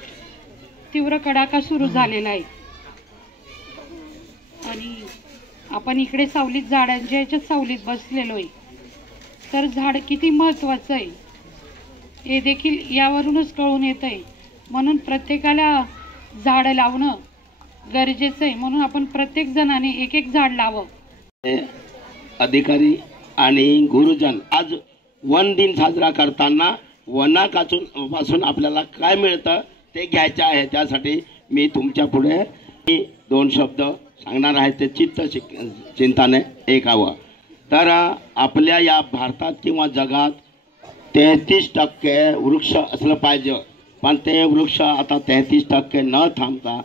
तीव्र कडाका सुरू झालेला आहे आणि आपण इकडे सावलीत झाडांच्या याच्यात सावलीत बसलेलो आहे. तर झाड किती महत्त्वाचं आहे हे देखील यावरूनच कळून येतं आहे. म्हणून प्रत्येकाला झाडं लावणं गरजेचं आहे. म्हणून आपण प्रत्येक जणाने एक एक झाड लावं. अधिकारी आणि गुरुजन, आज वन दिन साजरा करताना वनापासून आपल्याला काय मिळतं ते घ्यायचं आहे. त्यासाठी मी तुमच्या पुढे 2 शब्द सांगणार आहे. ते चिंताने ऐकावं. तर आपल्या या भारतात किंवा जगात 33% वृक्ष असलं पाहिजे, पण ते वृक्ष आता 33% न थांबता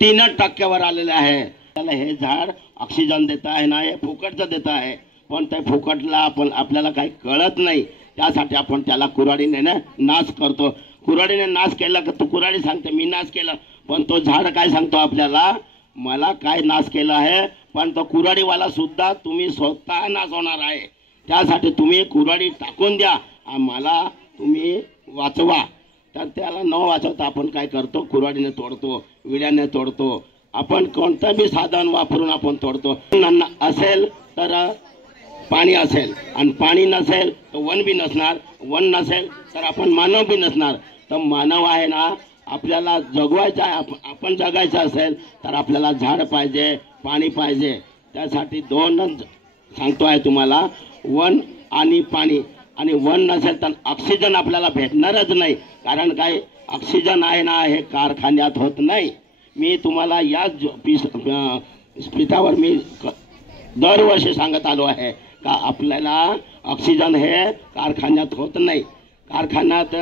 3% आलेले आहे. त्याला हे झाड ऑक्सिजन देत आहे ना, हे फुकटचं देत आहे, पण ते फुकटला आपल्याला काही कळत नाही. त्यासाठी आपण त्याला कुऱ्हाडीने नाश करतो. कुऱ्हाडीने नाश केला तर तो कुऱ्हाडी सांगते मी नाश केलं, पण तो झाड काय सांगतो आपल्याला, मला काय नाश केलं आहे, पण तो कुऱ्हाडीवाला सुद्धा तुम्ही स्वतः नाश होणार आहे. त्यासाठी तुम्ही कुऱ्हाडी टाकून द्या, मला तुम्ही वाचवा. तर त्याला न वाचवता आपण काय करतो, कुऱ्हाडीने तोडतो, विड्याने तोडतो, आपण कोणतं बी साधन वापरून आपण तोडतो. असेल तर पाणी असेल, आणि पाणी नसेल तर वन बी नसणार, वन नसेल तर आपण मानव बी नसणार. तर मानव आहे ना, आपल्याला जगवायचं आहे, आपण जगायचं असेल तर आपल्याला झाड पाहिजे, पाणी पाहिजे. त्यासाठी 2 सांगतो आहे तुम्हाला, वन आणि पाणी. आणि वन नसेल तर ऑक्सिजन आपल्याला भेटणारच नाही. कारण काय, ऑक्सिजन आहे ना हे कारखान्यात होत नाही. मी तुम्हाला याच पीठावर मी दरवर्षी सांगत आलो आहे का आपल्याला ऑक्सिजन हे कारखान्यात होत नाही. कारखान्यात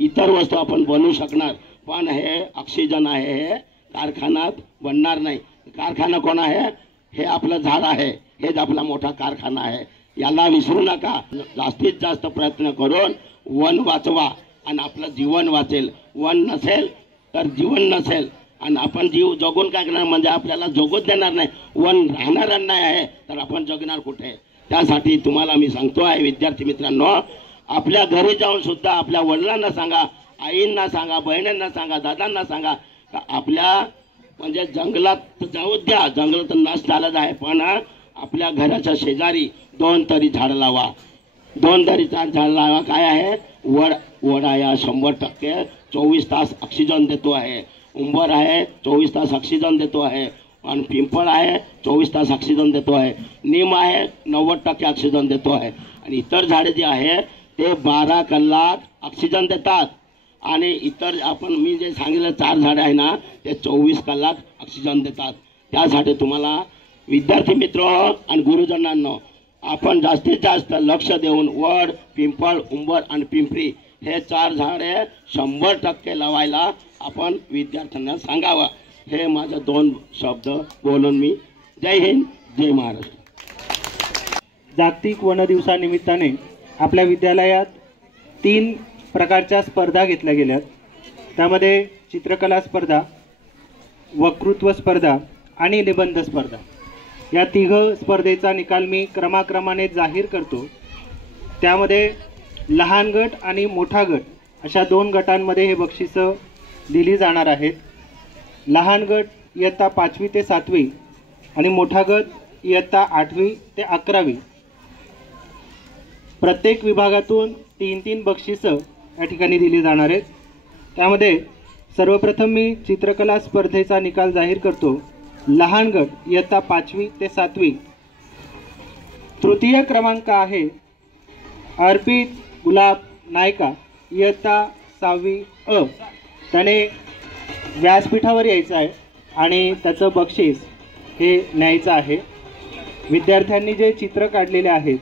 इतर वस्तू आपण बनवू शकणार, पण हे ऑक्सिजन आहे हे कारखान्यात बनणार नाही. कारखाना कोण आहे? हे आपलं झाड आहे, हेच आपला मोठा कारखाना आहे. याला विसरू नका. जास्तीत जास्त प्रयत्न करून वन वाचवा आणि आपलं जीवन वाचेल. वन नसेल तर जीवन नसेल आणि आपण जीव जगून काय करणार? म्हणजे आपल्याला जगूच देणार नाही. वन राहणार नाही आहे तर आपण जगणार कुठे? त्यासाठी तुम्हाला मी सांगतो आहे विद्यार्थी मित्रांनो, आपल्या घरी जाऊन सुद्धा आपल्या वडिलांना सांगा, आईंना सांगा, बहिणींना सांगा, दादांना सांगा का आपल्या म्हणजे जंगलात जाऊ द्या. जंगलात नाश झालं आहे, पण आपल्या घराच्या शेजारी 2 तरी झाड लावा. 2 तरी झाड लावा. काय आहे? वड आहे 100% 24 तास ऑक्सिजन देतो आहे. उंबर आहे 24 तास ऑक्सिजन देतो आहे. आणि पिंपळ आहे 24 तास ऑक्सिजन देतो आहे. नीम आहे 90% ऑक्सिजन देतो आहे. आणि इतर झाडे जी आहे ते 12 कलाक ऑक्सिजन देतात. आणि इतर आपण मी जे सांगितलं 4 झाडे आहे ना ते 24 कलाक ऑक्सिजन देतात. त्यासाठी तुम्हाला विद्यार्थी मित्र आणि गुरुजनांनो आपण जास्तीत जास्त लक्ष देऊन वड, पिंपळ, उंबर आणि पिंपरी हे 4 झाडे 100% लावायला आपण विद्यार्थ्यांना सांगावं. हे माझं 2 शब्द बोलून मी जय हिंद, जय महाराष्ट्र. जागतिक वन दिवसानिमित्ताने आपल्या विद्यालयात 3 प्रकारच्या स्पर्धा घेतल्या गेल्यात. त्यामध्ये चित्रकला स्पर्धा, वक्तृत्व स्पर्धा आणि निबंध स्पर्धा. या 3 स्पर्धेचा निकाल मी क्रमाक्रमाने जाहीर करतो. त्यामध्ये लहान गट आणि मोठा गट अशा 2 गटांमध्ये हे बक्षिसं दिली जाणार आहेत. लहान गट इयत्ता 5वी ते 7वी आणि मोठा गट इयत्ता 8वी ते 11वी. प्रत्येक विभागातून 3-3 बक्षिसं या ठिकाणी दिली जाणार आहेत. त्यामध्ये सर्वप्रथम मी चित्रकला स्पर्धेचा निकाल जाहीर करतो. लहान गट इयत्ता 5वी ते 7वी. तृतीय क्रमांक आहे अर्पित गुलाब नायका इयत्ता 6वी अ. त्याने व्यासपीठावर यायचं आहे आणि त्याचं बक्षीस हे न्यायचं आहे. विद्यार्थ्यांनी जे चित्र काढलेले आहेत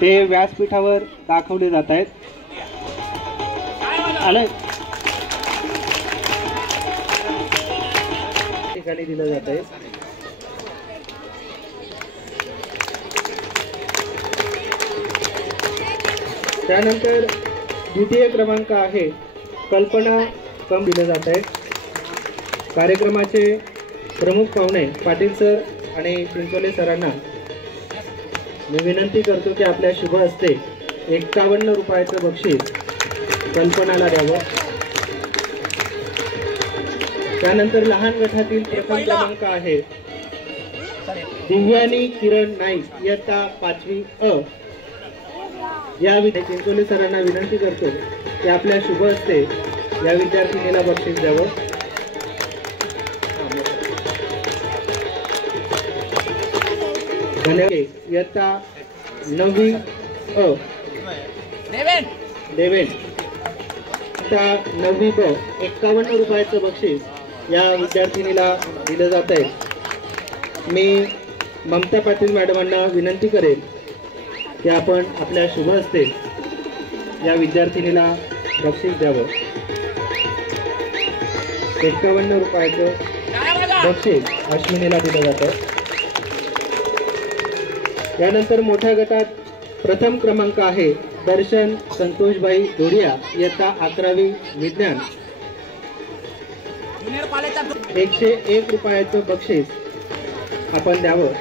ते व्यासपीठावर दाखवले जात आहेत. आलं ठिकाणी दिलं जात आहे. त्यानंतर द्वितीय क्रमांक आहे कल्पना कम दिलं जात आहे. कार्यक्रमाचे प्रमुख पाहुणे पाटील सर आणि चिंचोले सरांना मी विनंती करतो की आपल्या शुभ हस्ते 51 रुपयाचं बक्षीस कल्पनाला द्यावं. त्यानंतर लहान गटातील प्रथम क्रमांक आहे दिव्यानी किरण नाईक इयत्ता 5वी अ. या चिंचोले सरांना विनंती करतो की आपल्या शुभ हस्ते या विद्यार्थिनीला बक्षीस द्यावं. इयत्ता 9वी अ देवेन इयत्ता 9वी ब 51 रुपयाचं बक्षीस या विद्यार्थिनीला दिलं जात आहे. मी ममता पाटील मॅडमांना विनंती करेन की आपण आपल्या शुभ हस्ते या विद्यार्थिनीला बक्षीस द्यावं. 51 रुपयाचं बक्षीस अश्विनीला दिलं जातं. यानंतर मोठ्या गटात प्रथम क्रमांक आहे दर्शन संतोषभाई दोडिया इयत्ता 11वी विज्ञान. 101 रुपयाचं बक्षीस आपण द्यावं.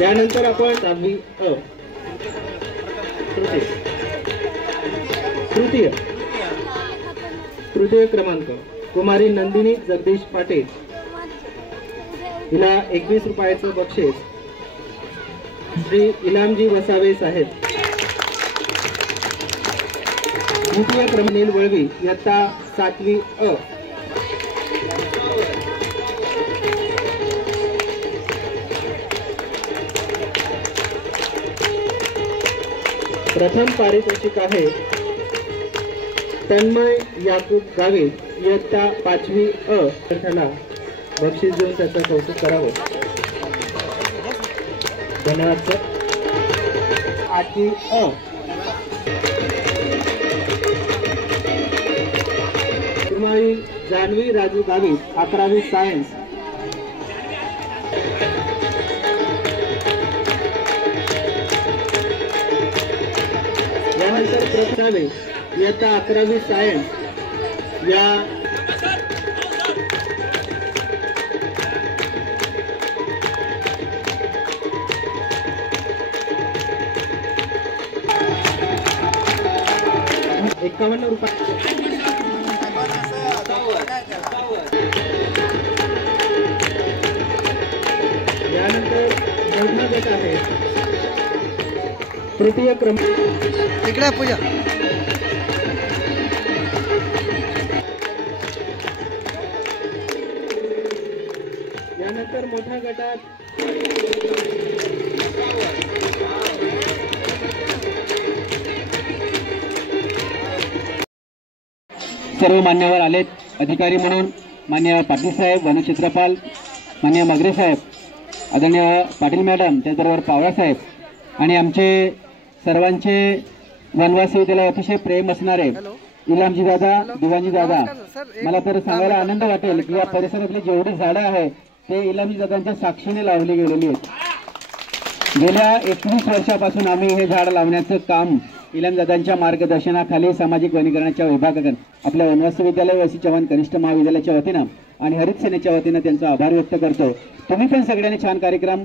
यानंतर आपण 6वी अ तृतीय क्रमांक कुमारी नंदिनी जगदीश पाटील हिला 21 रुपयाचं बक्षीस श्री इलामजी वसावे साहेब. द्वितीय क्रमांक वळवी इयत्ता 7वी अ. प्रथम पारितोषिक आहे तन्मय याकूब गावित इयत्ता 5वी अ विद्यार्थ्याला बक्षीस देऊन त्याचं कौतुक करावं. धन्यवाद सर. 8वी अ कुमारी जान्हवी राजू गावित 11वी सायन्स. यानंतर प्रथावे इयत्ता 11वी सायन्स या ₹51. यानंतर मोठा गट आहे. तृतीय क्रमांक इकडे पूजा. यानंतर मोठ्या गटात सर्व मान्यवर आलेत. अधिकारी म्हणून मान्य पाटील साहेब, वनक्षेत्रपाल मान्य मगरे साहेब, आदरणीय पाटील मॅडम, त्याचबरोबर पावरा साहेब आणि आमचे सर्वांचे वनवासी त्याला अतिशय प्रेम असणारे इलामजी दादा, दिवाणजी दादा. मला तर सांगायला आनंद वाटेल की या परिसरातली जेवढी झाडं आहेत ते इलामजी दादांच्या साक्षीने लावली गेलेली आहेत. गेल्या 21 वर्षापासून आम्ही हे झाड लावण्याचं काम इलामदादांच्या मार्गदर्शनाखाली सामाजिक वनीकरणाच्या विभागाकडून आपल्या वनवासी विद्यालय वसी चव्हाण कनिष्ठ महाविद्यालयाच्या वतीनं आणि हरित सेनेच्या वतीनं त्यांचा आभार व्यक्त करतो. तुम्ही पण सगळ्यांनी छान कार्यक्रम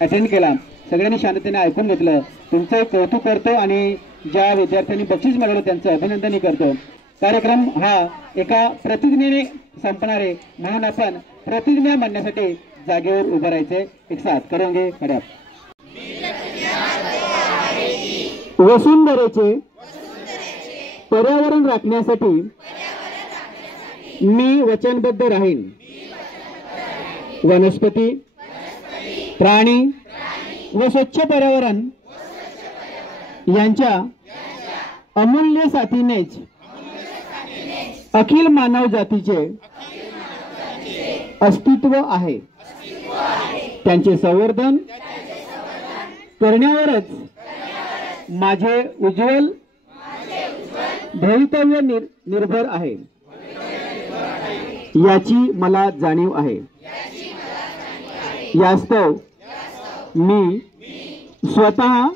अटेंड केला, सगळ्यांनी शांततेने ऐकून घेतलं. तुमचं कौतुक करतो आणि ज्या विद्यार्थ्यांनी बक्षीस मिळवलं त्यांचं अभिनंदनही करतो. कार्यक्रम हा एका प्रतिज्ञेने संपणारे म्हणून आपण प्रतिज्ञा मांडण्यासाठी जागेवर उभं राहायचे. एक साथ करोगे खड्यात. वसुंधरेचे पर्यावरण राखण्यासाठी मी वचनबद्ध राहीन. वनस्पती, प्राणी व स्वच्छ पर्यावरण यांच्या अमूल्य साथीनेच अखिल मानव जातीचे अस्तित्व आहे. त्यांचे संवर्धन करण्यावरच माझे उज्ज्वल भवितव्य निर्भर आहे याची मला जाणीव आहे. यास्तव मी स्वतः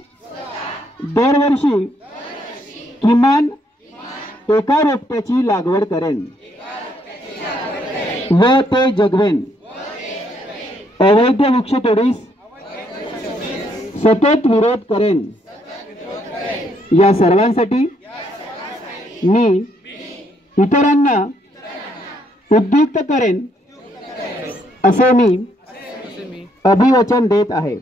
दरवर्षी किमान एका रोपट्याची लागवड करेन व ते जगवेन. अवैध वृक्षतोडीस सतत विरोध करेन. या सर्वांसाठी मी इतरांना उद्युक्त करेन असे मी अभिवचन देत आहे.